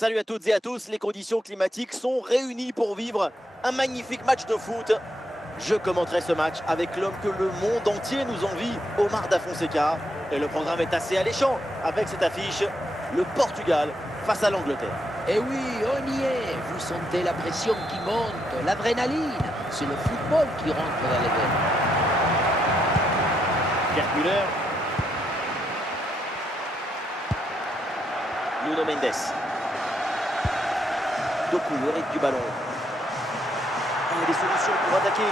Salut à toutes et à tous, les conditions climatiques sont réunies pour vivre un magnifique match de foot. Je commenterai ce match avec l'homme que le monde entier nous envie, Omar Da Fonseca. Et le programme est assez alléchant avec cette affiche, le Portugal face à l'Angleterre. Et oui, on y est. Vous sentez la pression qui monte, l'adrénaline. C'est le football qui rentre dans les veines. Gerd Müller. Nuno Mendes. Doku hérite du ballon. Il y a des solutions pour attaquer.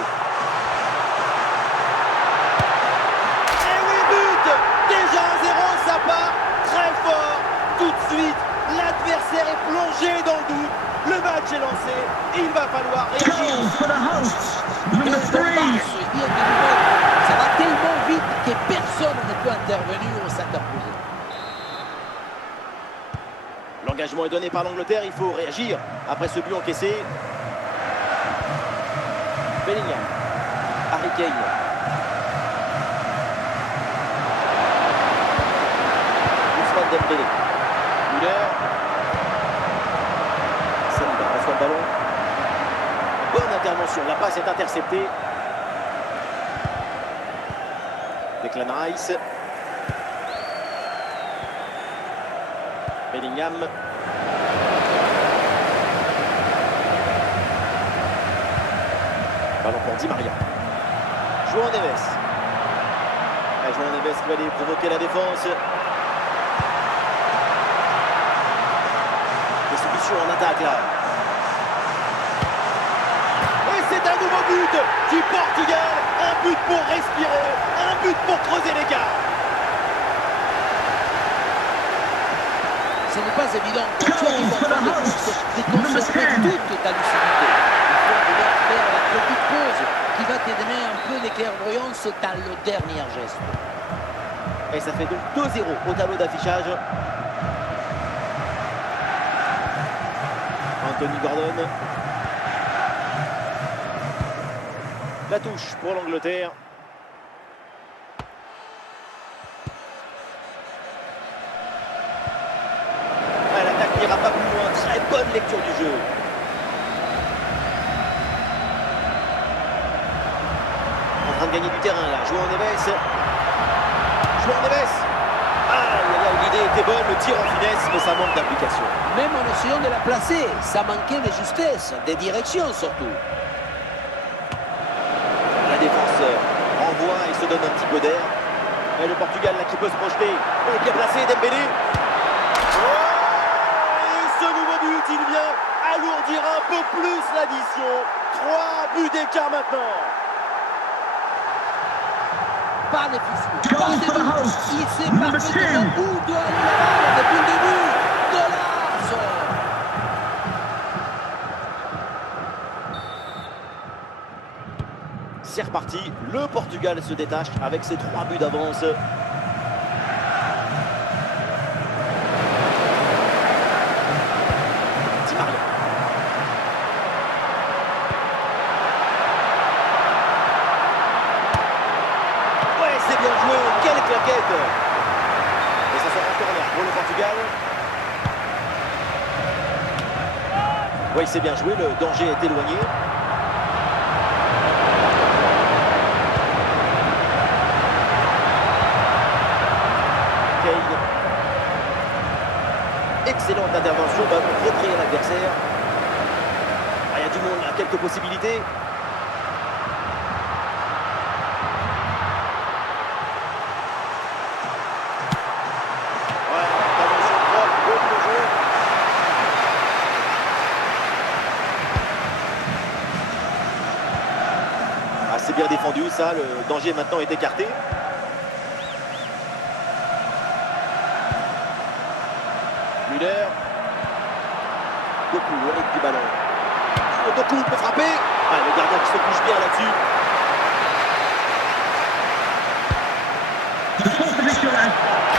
Et oui, but! Déjà 1-0, ça part très fort. Tout de suite, l'adversaire est plongé dans le doute. Le match est lancé. Il va falloir réagir. Ça va tellement vite que personne ne peut intervenir au s'interposer. L'engagement est donné par l'Angleterre, il faut réagir après ce but encaissé. Bellingham, Harry Kane. Ousmane Dembélé. Müller. Saliba reçoit le ballon. Bonne intervention, la passe est interceptée. Declan Rice. Bellingham. Ballon pour Di Maria. João Neves. João Neves qui va aller provoquer la défense. Des solutions en attaque là. Et c'est un nouveau but du Portugal. Un but pour respirer. Un but pour creuser l'écart. Ce n'est pas évident quand tu as une bonne de course de conserver toute ta lucidité. Il faut pouvoir faire la petite pause qui va te donner un peu d'éclairvoyance dans le dernier geste. Et ça fait donc 2-0 au tableau d'affichage. Anthony Gordon. La touche pour l'Angleterre. L'attaque n'ira pas plus loin. Très bonne lecture du jeu. En train de gagner du terrain là. João Neves. João Neves. L'idée était bonne, le tir en finesse, mais ça manque d'application. Même en essayant de la placer, ça manquait de justesse, de direction surtout. La défense renvoie et se donne un petit peu d'air. Et le Portugal là qui peut se projeter. Et bien placé, Dembélé. Et ce nouveau but, il vient alourdir un peu plus l'addition. 3 buts d'écart maintenant. Pas de fissure, pas de doute. Il sait parfaitement où doit aller la balle depuis le début. Golazo! C'est reparti. Le Portugal se détache avec ses 3 buts d'avance. Di Maria. Ouais, c'est bien joué. Quelle claquette! Et ça sera un corner pour le Portugal. Oui, c'est bien joué. Le danger est éloigné. Excellente intervention, ballon repris à l'adversaire. Il y a du monde, il y a quelques possibilités. Ouais, intervention propre, bon jeu. C'est bien défendu ça, le danger maintenant est écarté. Müller. Doku hérite du ballon. Doku peut frapper. Le gardien qui se couche bien là-dessus.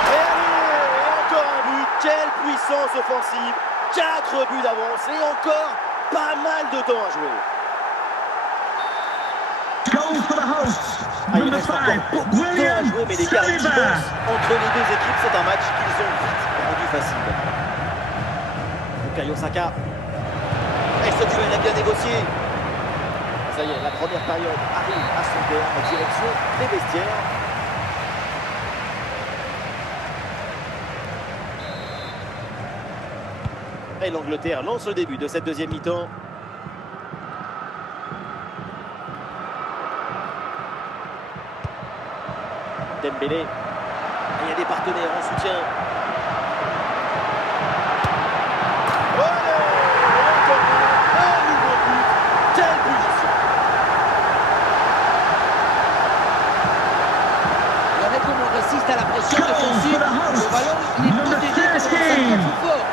Et encore un but. Quelle puissance offensive. 4 buts d'avance et encore pas mal de temps à jouer. Il reste encore beaucoup de temps à jouer, mais l'écart est immense entre les deux équipes. C'est un match qu'ils ont vite rendu facile. Bukayo Saka. Et ce duel est bien négocié. Ça y est, la première période arrive à son terme en direction des vestiaires. Et l'Angleterre lance le début de cette deuxième mi-temps. Dembélé. Et il y a des partenaires en soutien. Un nouveau but. Quelle punition! Le Monaco résiste à la pression défensive. Le ballon, il est protégé par le centre plus fort.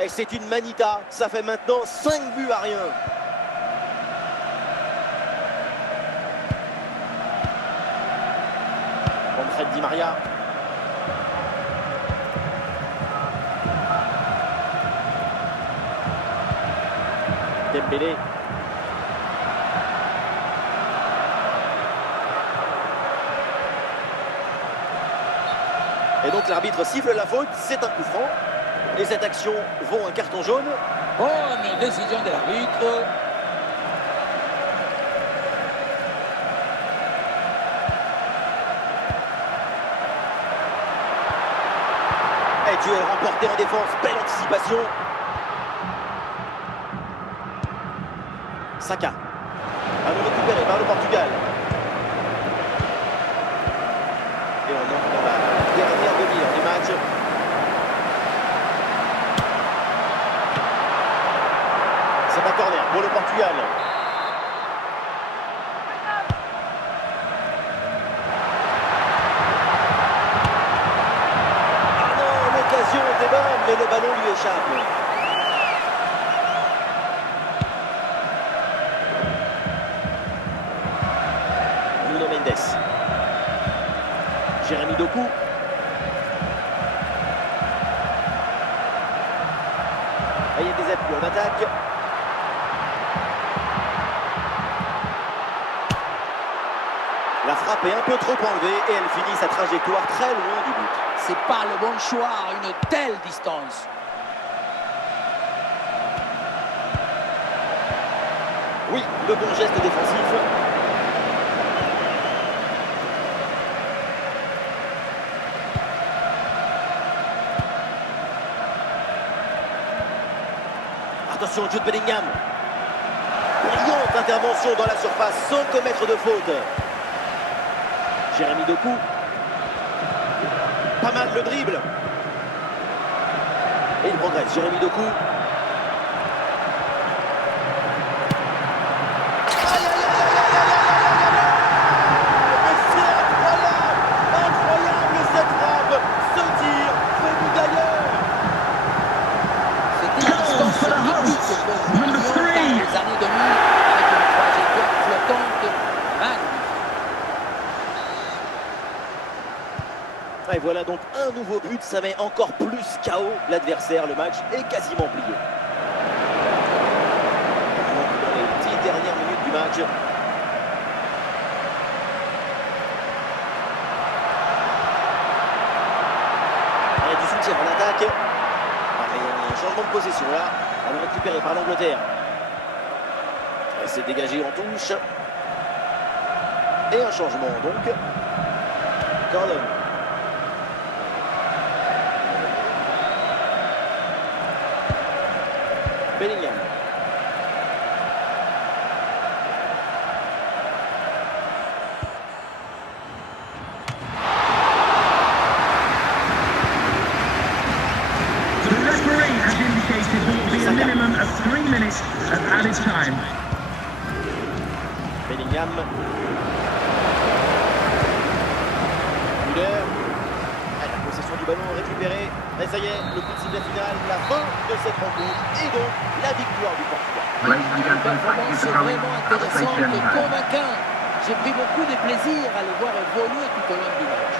Et c'est une manita, ça fait maintenant 5 buts à rien. André Di Maria. Dembélé. Et donc l'arbitre siffle la faute, c'est un coup franc. Et cette action vaut un carton jaune. Bonne décision de l'arbitre. Et duel remporté en défense, belle anticipation. Saka. Ballon récupéré par le Portugal. Et on entre dans la dernière demi-heure du match. C'est un corner pour le Portugal. Ah non, l'occasion était bonne, mais le ballon lui échappe. Nuno Mendes. Jérémy Doku. Et il y a des appuis en attaque. La frappe est un peu trop enlevée et elle finit sa trajectoire très loin du but. C'est pas le bon choix à une telle distance. Oui, le bon geste défensif. Attention, Jude Bellingham. Brillante intervention dans la surface sans commettre de faute. Jérémy Doku. Pas mal le dribble. Et il progresse, Jérémy Doku. Incroyable cette frappe. Ce tir venu d'ailleurs. C'était une distance mythique pour Lyon dans les années 2000 avec une trajectoire flottante magnifique. Et voilà donc un nouveau but, ça met encore plus KO l'adversaire. Le match est quasiment plié. Dans les 10 dernières minutes du match. Et du soutien en attaque. Et un changement de possession là. On est récupéré par l'Angleterre. C'est dégagé en touche. Et un changement donc. Gordon. Bellingham. The referee has indicated there will be a minimum of 3 minutes of added time. Bellingham. Müller. La possession du ballon récupérée. Et ça y est, le coup de sifflet final, la fin de cette rencontre et donc la victoire du Portugal. Une performance vraiment intéressante et convaincante. J'ai pris beaucoup de plaisir à le voir évoluer tout au long du match.